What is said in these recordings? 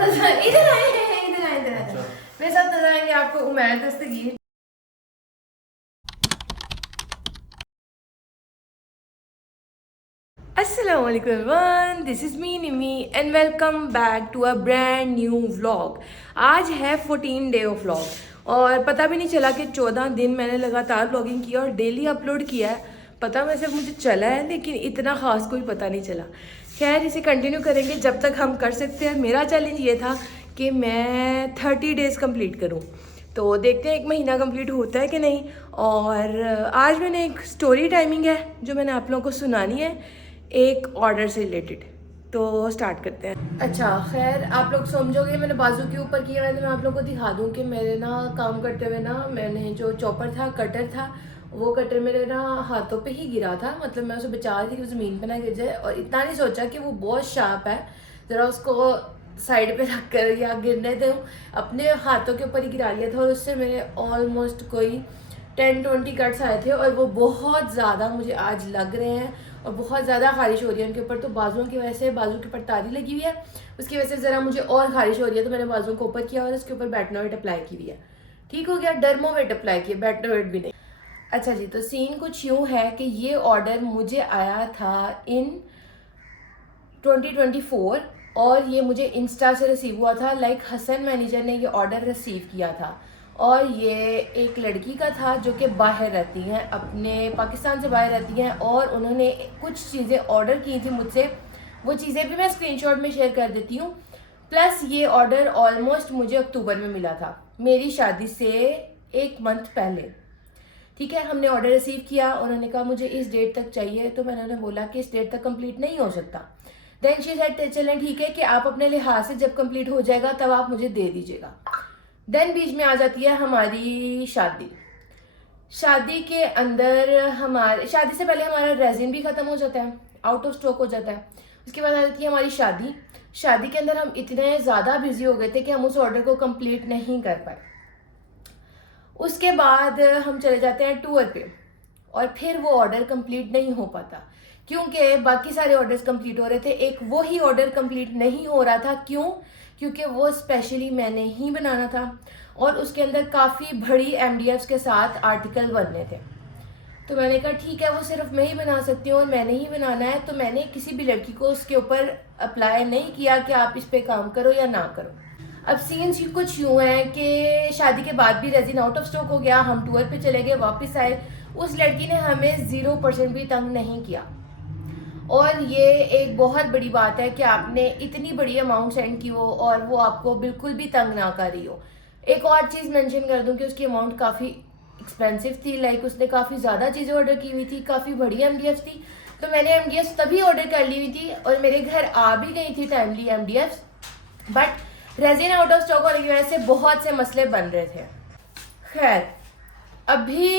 इधर आए हैं, इधर आए, इधर आए। मेरे साथ नजर आएंगे आपको उमैर दस्तगीर। अस्सलाम वालेकुम everyone, this is me Nimi and welcome back to a brand new vlog. आज है 14 डे ऑफ व्लॉग और पता भी नहीं चला कि 14 दिन मैंने लगातार व्लॉगिंग किया और डेली अपलोड किया है। पता वैसे मुझे चला है लेकिन इतना ख़ास कोई पता नहीं चला। खैर इसे कंटिन्यू करेंगे जब तक हम कर सकते हैं। मेरा चैलेंज ये था कि मैं 30 डेज़ कंप्लीट करूँ, तो देखते हैं एक महीना कंप्लीट होता है कि नहीं। और आज मैंने एक स्टोरी टाइमिंग है जो मैंने आप लोगों को सुनानी है एक ऑर्डर से रिलेटेड, तो स्टार्ट करते हैं। अच्छा खैर आप लोग समझोगे मैंने बाजू के ऊपर किया है, तो मैं आप लोगों को दिखा दूं कि मेरे ना काम करते हुए ना मैंने जो चॉपर था, कटर था, वो कटर मेरे ना हाथों पे ही गिरा था। मतलब मैं उसे बचा रही थी कि वो ज़मीन पे ना गिर जाए, और इतना नहीं सोचा कि वो बहुत शार्प है, ज़रा उसको साइड पे रख कर या गिरने दूँ, अपने हाथों के ऊपर ही गिरा लिया था। और उससे मेरे ऑलमोस्ट कोई 10-20 कट्स आए थे और वो बहुत ज़्यादा मुझे आज लग रहे हैं और बहुत ज़्यादा खारिश हो रही है उनके ऊपर। तो बाजुओं की वजह से, बाजू के ऊपर तारी लगी हुई है, उसकी वजह से ज़रा मुझे और खारिश हो रही है। तो मैंने बाजुओं को ऊपर किया और उसके ऊपर बेटनोवेट अप्लाई की हुई है। ठीक हो गया, डर्मोवेट अप्लाई किया, बेटनोवेट भी नहीं। अच्छा जी, तो सीन कुछ यूँ है कि ये ऑर्डर मुझे आया था इन 2024 और ये मुझे इंस्टा से रिसीव हुआ था। लाइक हसन मैनेजर ने ये ऑर्डर रिसीव किया था और ये एक लड़की का था जो कि बाहर रहती हैं, अपने पाकिस्तान से बाहर रहती हैं, और उन्होंने कुछ चीज़ें ऑर्डर की थी मुझसे। वो चीज़ें भी मैं स्क्रीनशॉट में शेयर कर देती हूँ। प्लस ये ऑर्डर ऑलमोस्ट मुझे अक्टूबर में मिला था, मेरी शादी से 1 मंथ पहले। ठीक है, हमने ऑर्डर रिसीव किया, उन्होंने कहा मुझे इस डेट तक चाहिए, तो मैंने उन्हें बोला कि इस डेट तक कंप्लीट नहीं हो सकता। देन शी सेड चलें ठीक है कि आप अपने लिहाज से जब कंप्लीट हो जाएगा तब आप मुझे दे दीजिएगा। देन बीच में आ जाती है हमारी शादी। शादी के अंदर हमारे शादी से पहले हमारा रेजिन भी ख़त्म हो जाता है, आउट ऑफ स्टॉक हो जाता है। उसके बाद आ जाती है हमारी शादी। शादी के अंदर हम इतने ज़्यादा बिजी हो गए थे कि हम उस ऑर्डर को कंप्लीट नहीं कर पाए। उसके बाद हम चले जाते हैं टूर पे और फिर वो ऑर्डर कंप्लीट नहीं हो पाता क्योंकि बाकी सारे ऑर्डर्स कंप्लीट हो रहे थे, एक वो ही ऑर्डर कंप्लीट नहीं हो रहा था। क्यों? क्योंकि वो स्पेशली मैंने ही बनाना था और उसके अंदर काफ़ी बड़ी एमडीएफ्स के साथ आर्टिकल बनने थे। तो मैंने कहा ठीक है, वो सिर्फ मैं ही बना सकती हूँ और मैंने ही बनाना है, तो मैंने किसी भी लड़की को उसके ऊपर अप्लाई नहीं किया कि आप इस पे काम करो या ना करो। अब सीन्स कुछ यूँ हैं कि शादी के बाद भी रेजिन आउट ऑफ स्टॉक हो गया, हम टूर पे चले गए, वापस आए, उस लड़की ने हमें 0% भी तंग नहीं किया। और ये एक बहुत बड़ी बात है कि आपने इतनी बड़ी अमाउंट सेंड की हो और वो आपको बिल्कुल भी तंग ना कर रही हो। एक और चीज़ मेंशन कर दूं कि उसकी अमाउंट काफ़ी एक्सपेंसिव थी। लाइक उसने काफ़ी ज़्यादा चीज़ें ऑर्डर की हुई थी, काफ़ी बड़ी एमडीएफ थी। तो मैंने एमडीएफ तभी ऑर्डर कर ली हुई थी और मेरे घर आ भी गई थी timely MDF, but resin out of stock होने की वजह से बहुत से मसले बन रहे थे। खैर अभी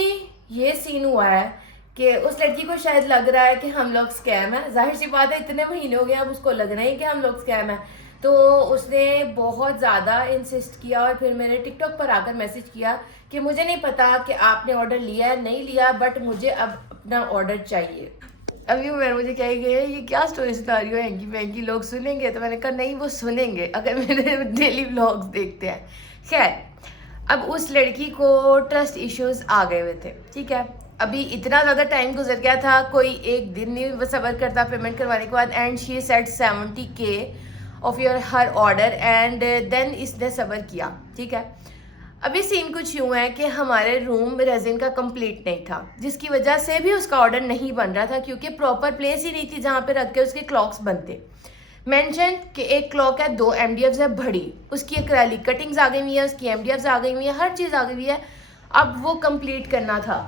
ये सीन हुआ है कि उस लड़की को शायद लग रहा है कि हम लोग स्कैम है। जाहिर सी बात है, इतने महीने हो गए अब उसको लग रहा है कि हम लोग स्कैम है। तो उसने बहुत ज़्यादा इंसिस्ट किया और फिर मेरे टिकटॉक पर आकर मैसेज किया कि मुझे नहीं पता कि आपने ऑर्डर लिया है नहीं लिया, बट मुझे अब अपना ऑर्डर चाहिए। अभी मैंने मुझे क्या गया, ये क्या स्टोरी सुना रही हो, हैंगी महंगी लोग सुनेंगे? तो मैंने कहा नहीं, वो सुनेंगे अगर मेरे डेली व्लॉग्स देखते हैं। खैर अब उस लड़की को ट्रस्ट इश्यूज आ गए हुए थे। ठीक है, अभी इतना ज़्यादा टाइम गुजर गया था, कोई एक दिन नहीं वो सबर करता पेमेंट करवाने के बाद। And she set 70K off your her order and then इसने सबर किया। ठीक है, अभी सीन कुछ यूँ है कि हमारे रूम रेजिन का कंप्लीट नहीं था, जिसकी वजह से भी उसका ऑर्डर नहीं बन रहा था क्योंकि प्रॉपर प्लेस ही नहीं थी जहाँ पे रख के उसके क्लॉक्स बनते। मेंशन कि एक क्लॉक है, 2 एमडीएफ्स है बड़ी, उसकी एक्रेलिक कटिंग्स आ गई हुई है, उसकी एमडीएफ्स आ गई हुई है, हर चीज़ आ गई हुई है। अब वो कंप्लीट करना था।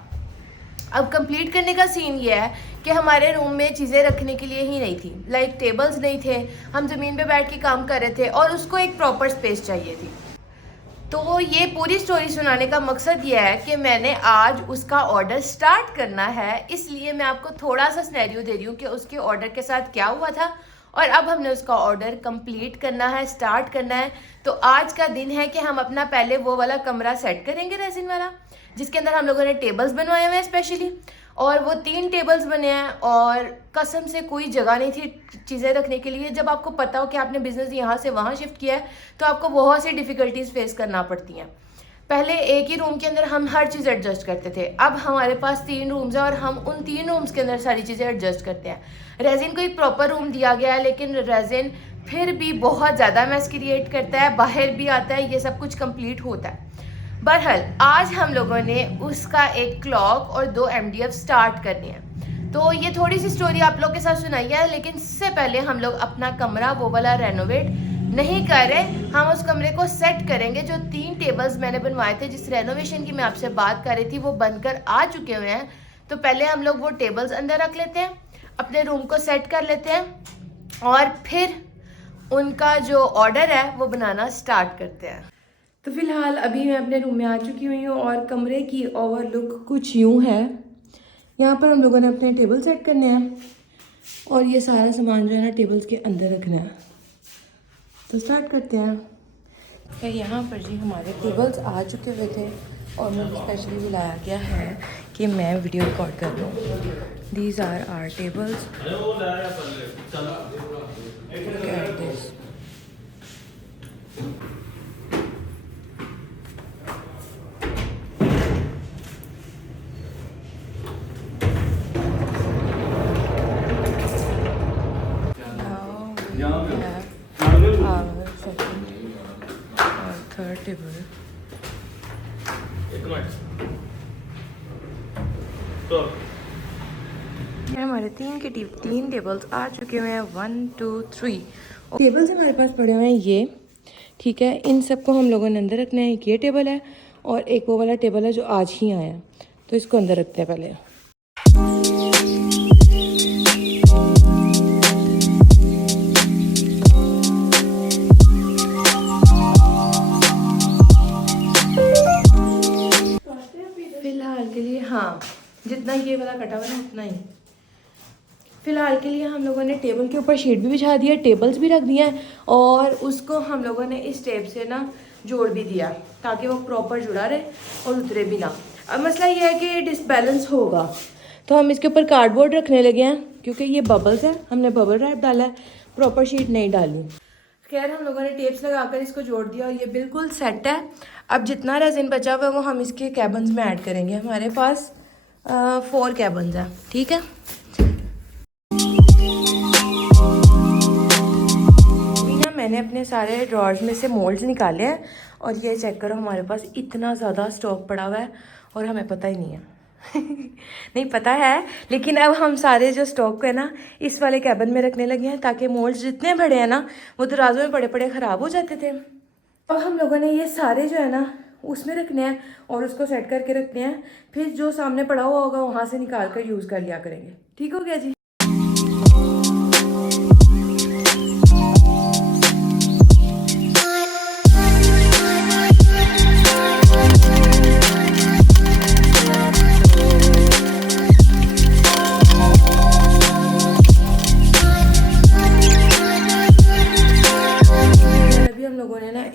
अब कंप्लीट करने का सीन ये है कि हमारे रूम में चीज़ें रखने के लिए ही नहीं थी। लाइक टेबल्स नहीं थे, हम ज़मीन पे बैठ के काम कर रहे थे और उसको एक प्रॉपर स्पेस चाहिए थी। तो ये पूरी स्टोरी सुनाने का मकसद ये है कि मैंने आज उसका ऑर्डर स्टार्ट करना है, इसलिए मैं आपको थोड़ा सा सिनेरियो दे रही हूँ कि उसके ऑर्डर के साथ क्या हुआ था और अब हमने उसका ऑर्डर कंप्लीट करना है, स्टार्ट करना है। तो आज का दिन है कि हम अपना पहले वो वाला कमरा सेट करेंगे रेजिन वाला, जिसके अंदर हम लोगों ने टेबल्स बनवाए हुए हैं स्पेशली, और वो 3 टेबल्स बने हैं और कसम से कोई जगह नहीं थी चीज़ें रखने के लिए। जब आपको पता हो कि आपने बिज़नेस यहाँ से वहाँ शिफ्ट किया है तो आपको बहुत सी डिफ़िकल्टीज़ फेस करना पड़ती हैं। पहले एक ही रूम के अंदर हम हर चीज़ एडजस्ट करते थे, अब हमारे पास 3 रूम्स हैं और हम उन 3 रूम्स के अंदर सारी चीज़ें एडजस्ट करते हैं। रेजिन को एक प्रॉपर रूम दिया गया है, लेकिन रेजिन फिर भी बहुत ज़्यादा मैस क्रिएट करता है, बाहर भी आता है, ये सब कुछ कंप्लीट होता है। बहरहाल आज हम लोगों ने उसका एक क्लॉक और 2 MDF स्टार्ट करने हैं। तो ये थोड़ी सी स्टोरी आप लोग के साथ सुनाई है, लेकिन इससे पहले हम लोग अपना कमरा वो वाला रेनोवेट नहीं कर रहे, हम उस कमरे को सेट करेंगे। जो 3 टेबल्स मैंने बनवाए थे, जिस रेनोवेशन की मैं आपसे बात कर रही थी, वो बनकर आ चुके हुए हैं। तो पहले हम लोग वो टेबल्स अंदर रख लेते हैं, अपने रूम को सेट कर लेते हैं और फिर उनका जो ऑर्डर है वो बनाना स्टार्ट करते हैं। तो फिलहाल अभी मैं अपने रूम में आ चुकी हुई हूँ और कमरे की ओवरलुक कुछ यूँ है। यहाँ पर हम लोगों ने अपने टेबल सेट करने हैं और ये सारा सामान जो है ना टेबल्स के अंदर रखना है। तो स्टार्ट करते हैं। तो यहाँ पर जी हमारे टेबल्स आ चुके हुए थे और मुझे स्पेशली बुलाया गया है कि मैं वीडियो रिकॉर्ड कर लूँ। These are our tables. Third table हमारे 3 टेबल्स आ चुके हुए हैं। 1 2 3 टेबल्स हमारे पास पड़े हुए हैं ये, ठीक है। इन सबको हम लोगों ने अंदर रखना है। एक ये टेबल है और एक वो वाला टेबल है जो आज ही आया है, तो इसको अंदर रखते हैं पहले। फिलहाल के लिए हाँ, जितना ये वाला कटा हुआ है उतना ही। फ़िलहाल के लिए हम लोगों ने टेबल के ऊपर शीट भी बिछा दिया, टेबल्स भी रख दिया और उसको हम लोगों ने इस टेप से ना जोड़ भी दिया ताकि वो प्रॉपर जुड़ा रहे और उतरे भी ना। अब मसला ये है कि डिसबैलेंस होगा, तो हम इसके ऊपर कार्डबोर्ड रखने लगे हैं क्योंकि ये बबल्स है, हमने बबल रैप डाला है, प्रॉपर शीट नहीं डाली। खैर हम लोगों ने टेप्स लगाकर इसको जोड़ दिया और ये बिल्कुल सेट है। अब जितना रेजिन बचा हुआ है वो हम इसके कैबन्स में ऐड करेंगे। हमारे पास 4 कैबन्स हैं, ठीक है। मैंने अपने सारे ड्रॉर्स में से मोल्ड्स निकाले हैं और ये चेक करो, हमारे पास इतना ज़्यादा स्टॉक पड़ा हुआ है और हमें पता ही नहीं है। नहीं पता है, लेकिन अब हम सारे जो स्टॉक है ना इस वाले कैबिन में रखने लगे हैं ताकि मोल्ड्स जितने बड़े हैं ना वो दराजों में बड़े बड़े ख़राब हो जाते थे। अब हम लोगों ने ये सारे जो है ना उसमें रखने हैं और उसको सेट करके रखने हैं, फिर जो सामने पड़ा हुआ होगा वहाँ से निकाल कर यूज़ कर लिया करेंगे। ठीक हो गया जी।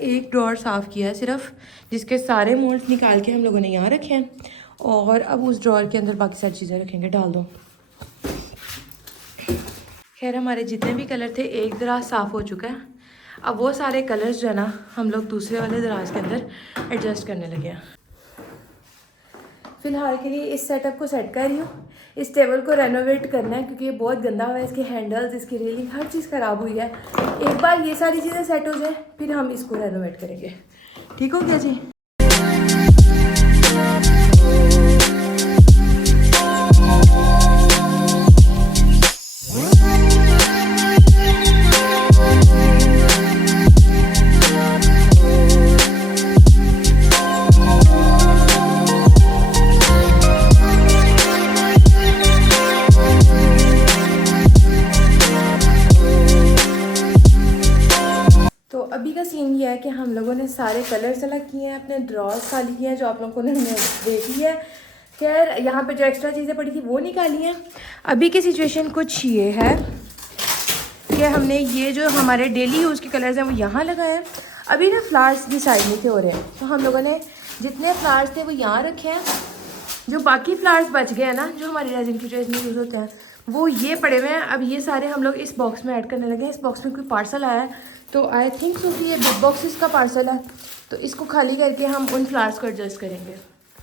एक ड्रॉर साफ़ किया है सिर्फ, जिसके सारे मोल्ड्स निकाल के हम लोगों ने यहाँ रखे हैं और अब उस ड्रॉर के अंदर बाकी सारी चीज़ें रखेंगे। डाल दो। खैर हमारे जितने भी कलर थे एक दराज साफ़ हो चुका है। अब वो सारे कलर्स जो है ना हम लोग दूसरे वाले दराज के अंदर एडजस्ट करने लगे हैं। फ़िलहाल के लिए इस सेटअप को सेट कर रही हूँ। इस टेबल को रेनोवेट करना है क्योंकि ये बहुत गंदा हुआ है, इसके हैंडल्स, इसकी रेलिंग, हर चीज़ ख़राब हुई है। एक बार ये सारी चीज़ें सेट हो जाए फिर हम इसको रेनोवेट करेंगे। ठीक हो गया जी। अभी का सीन ये है कि हम लोगों ने सारे कलर सेलेक्ट किए हैं, अपने ड्रॉर्स खाली किए हैं जो आप लोगों ने देख लिया है। खैर यहाँ पे जो एक्स्ट्रा चीज़ें पड़ी थी वो निकाली हैं। अभी की सिचुएशन कुछ ये है कि हमने ये जो हमारे डेली यूज़ के कलर्स हैं वो यहाँ लगाए हैं। अभी ना फ्लावर्स भी साइड में थे हो रहे हैं, तो हम लोगों ने जितने फ्लावर्स थे वो यहाँ रखे हैं जो बाकी फ्लावर्स बच गए हैं ना, जो हमारी रेजिन की चॉइस में यूज़ होते हैं, वो ये पड़े हुए हैं। अब ये सारे हम लोग इस बॉक्स में ऐड करने लगे हैं। इस बॉक्स में कोई पार्सल आया है, तो आई थिंक सो कि ये बिग बॉक्सेस का पार्सल है। तो इसको खाली करके हम उन फ्लावर्स को एडजस्ट करेंगे।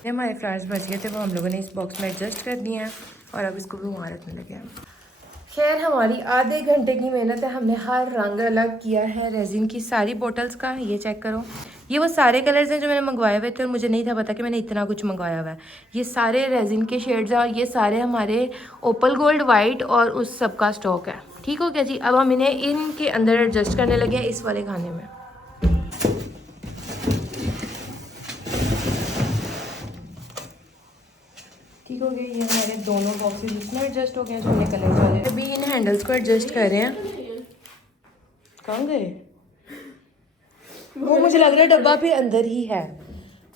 हमारे फ्लावर्स बच गए थे, वो हम लोगों ने इस बॉक्स में एडजस्ट कर दिए हैं और अब इसको भी वहाँ रखने लगे हैं। खैर हमारी आधे घंटे की मेहनत है, हमने हर रंग अलग किया है रेजिन की सारी बोटल्स का। ये चेक करो, ये वो सारे कलर्स हैं जो मैंने मंगवाए हुए थे और मुझे नहीं था पता कि मैंने इतना कुछ मंगवाया हुआ है। ये सारे रेजिन के शेड्स हैं और ये सारे हमारे ओपल गोल्ड वाइट और उस सब का स्टॉक है। ठीक हो गया जी। अब हम इन्हें इनके अंदर एडजस्ट करने लगे हैं इस वाले खाने में। ठीक हो गया, ये हमारे दोनों बॉक्सेस इसमें एडजस्ट हो गए हैं जो हमने कलर वाले। अभी इन हैंडल्स को एडजस्ट कर रहे हैं। कहाँ गए वो? मुझे लग रहा है डब्बा फिर अंदर ही है,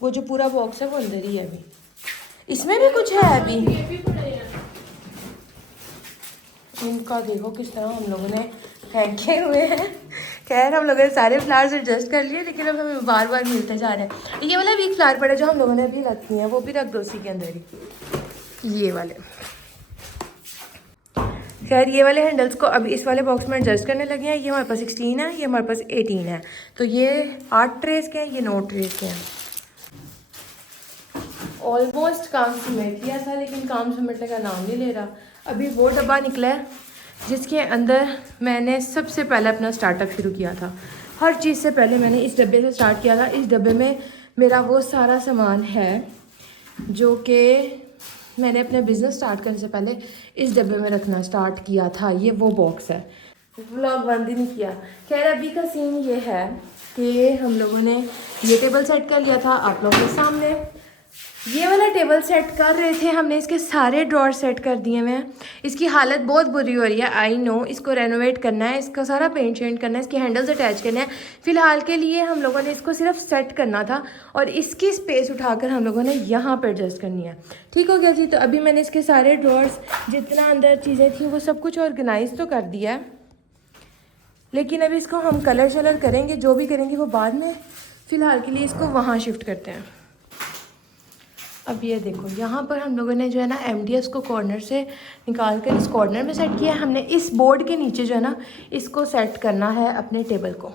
वो जो पूरा बॉक्स है वो अंदर ही है। अभी इसमें भी कुछ है। अभी इनका देखो किस तरह हम लोगों ने फेंके हुए हैं। खैर हम लोगों ने सारे फ्लावर्स एडजस्ट कर लिए, लेकिन अब हमें बार बार मिलते जा रहे हैं। ये वाला वीक फ्लावर पड़ा जो हम लोगों ने अभी रख दिए हैं, वो भी रख दो उसी के अंदर ही, ये वाले। खैर ये वाले हैंडल्स को अब इस वाले बॉक्स में एडजस्ट करने लगे हैं। ये हमारे पास 16 है, ये हमारे पास 18 है, तो ये 8 ट्रेस के हैं, ये 9 ट्रेस के हैं। ऑलमोस्ट काम समेट लिया था, लेकिन काम समेटने का नाम नहीं ले रहा। अभी वो डब्बा निकला है जिसके अंदर मैंने सबसे पहले अपना स्टार्टअप शुरू किया था। हर चीज़ से पहले मैंने इस डब्बे से स्टार्ट किया था। इस डब्बे में मेरा वो सारा सामान है जो कि मैंने अपने बिज़नेस स्टार्ट करने से पहले इस डब्बे में रखना स्टार्ट किया था। ये वो बॉक्स है, व्लॉग बंद ही नहीं किया। खैर अभी का सीन ये है कि हम लोगों ने ये टेबल सेट कर लिया था आप लोगों के सामने। ये वाला टेबल सेट कर रहे थे, हमने इसके सारे ड्रॉर सेट कर दिए हुए हैं। इसकी हालत बहुत बुरी हो रही है, आई नो। इसको रेनोवेट करना है, इसका सारा पेंट शेंट करना है, इसके हैंडल्स अटैच करने हैं। फ़िलहाल के लिए हम लोगों ने इसको सिर्फ सेट करना था और इसकी स्पेस उठाकर हम लोगों ने यहाँ पर एडजस्ट करनी है। ठीक हो गया जी। तो अभी मैंने इसके सारे ड्रॉर्स, जितना अंदर चीज़ें थी, वो सब कुछ ऑर्गेनाइज तो कर दिया है, लेकिन अभी इसको हम कलर शलर करेंगे, जो भी करेंगे वो बाद में। फ़िलहाल के लिए इसको वहाँ शिफ्ट करते हैं। अब ये देखो, यहाँ पर हम लोगों ने जो है ना MDF को कॉर्नर से निकाल कर इस कॉर्नर में सेट किया है। हमने इस बोर्ड के नीचे जो है ना इसको सेट करना है अपने टेबल को।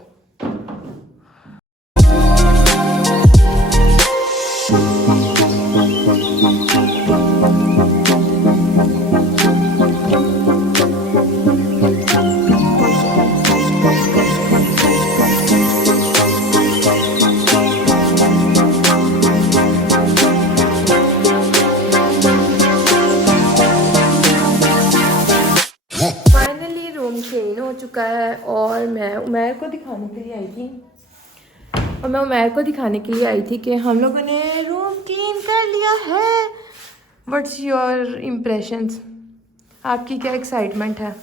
फाइनली रूम क्लीन हो चुका है और मैं उमैर को दिखाने के लिए आई थी कि हम लोगों ने रूम क्लीन कर लिया है। What's your impressions? आपकी क्या एक्साइटमेंट है?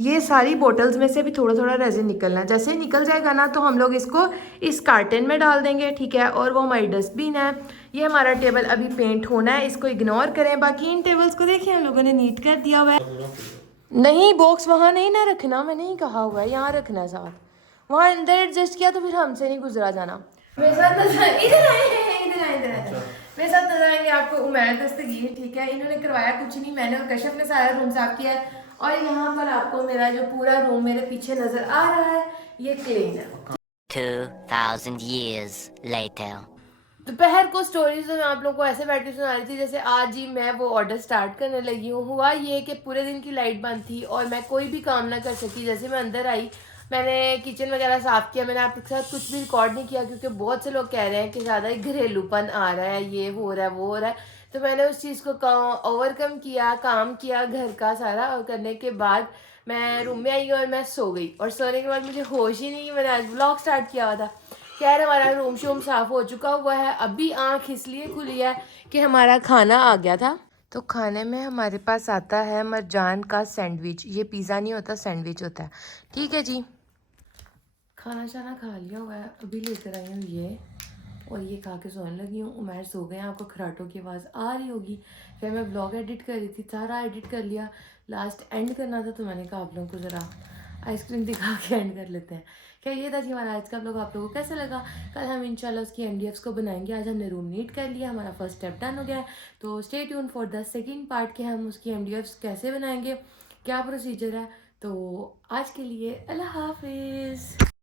ये सारी बोटल्स में से भी थोड़ा थोड़ा रेजिन निकलना है। जैसे निकल जाएगा ना तो हम लोग इसको इस कार्टन में डाल देंगे, ठीक है। और वो हमारी डस्टबिन है। ये हमारा टेबल अभी पेंट होना है, इसको इग्नोर करें। बाकी इन टेबल्स को देखिए हम लोगों ने नीट कर दिया हुआ है। नहीं, बॉक्स वहाँ नहीं ना रखना, मैंने ही कहा हुआ है यहाँ रखना है साथ। वहाँ अंदर एडजस्ट किया तो फिर हमसे नहीं गुजरा जाना। मेरे साथ इधर आए मेरे साथ नजर आएंगे आपको उमैर दस्तगीर, ठीक है। इन्होंने करवाया कुछ नहीं, मैंने और कश्यप ने सारा रूम साफ किया है। और यहाँ पर आपको मेरा जो पूरा रूम मेरे पीछे नजर आ रहा है, ये क्लीन है। 2000 years later. दोपहर को स्टोरीज में आप लोगों को ऐसे बैठ के सुना रही थी जैसे आज ही मैं वो ऑर्डर स्टार्ट करने लगी हूँ। हुआ ये कि पूरे दिन की लाइट बंद थी और मैं कोई भी काम ना कर सकी। जैसे मैं अंदर आई, मैंने किचन वगैरह साफ़ किया, मैंने आपके साथ कुछ भी रिकॉर्ड नहीं किया क्योंकि बहुत से लोग कह रहे हैं कि ज़्यादा ही घरेलूपन आ रहा है, ये हो रहा है वो हो रहा है। तो मैंने उस चीज़ को ओवरकम किया, काम किया घर का सारा, और करने के बाद मैं रूम में आई और मैं सो गई। और सोने के बाद मुझे होश ही नहीं, मैंने आज ब्लॉग स्टार्ट किया हुआ था। खैर हमारा रूम शूम साफ़ हो चुका हुआ है। अभी आँख इसलिए खुली है कि हमारा खाना आ गया था। तो खाने में हमारे पास आता है मरजान का सैंडविच। ये पिज़्ज़ा नहीं होता, सैंडविच होता है, ठीक है जी। खाना शाना खा लिया हुआ है, अभी लेकर आई हूँ ये, और ये खा के सोने लगी हूँ। उमैर सो गए, आपको खराटों की आवाज़ आ रही होगी। फिर मैं ब्लॉग एडिट कर रही थी, सारा एडिट कर लिया, लास्ट एंड करना था तो मैंने कहा आप लोगों को ज़रा आइसक्रीम दिखा के एंड कर लेते हैं। क्या ये था जी हमारा आज का ब्लॉग। आप लोगों को कैसा लगा? कल हम इंशाल्लाह उसकी एमडीएफ्स को बनाएंगे। आज हमने रूम नीट कर लिया, हमारा फर्स्ट स्टेप डन हो गया है। तो stay tune for the second part के हम उसकी एमडीएफ्स कैसे बनाएंगे, क्या प्रोसीजर है। तो आज के लिए अल्लाह हाफिज़।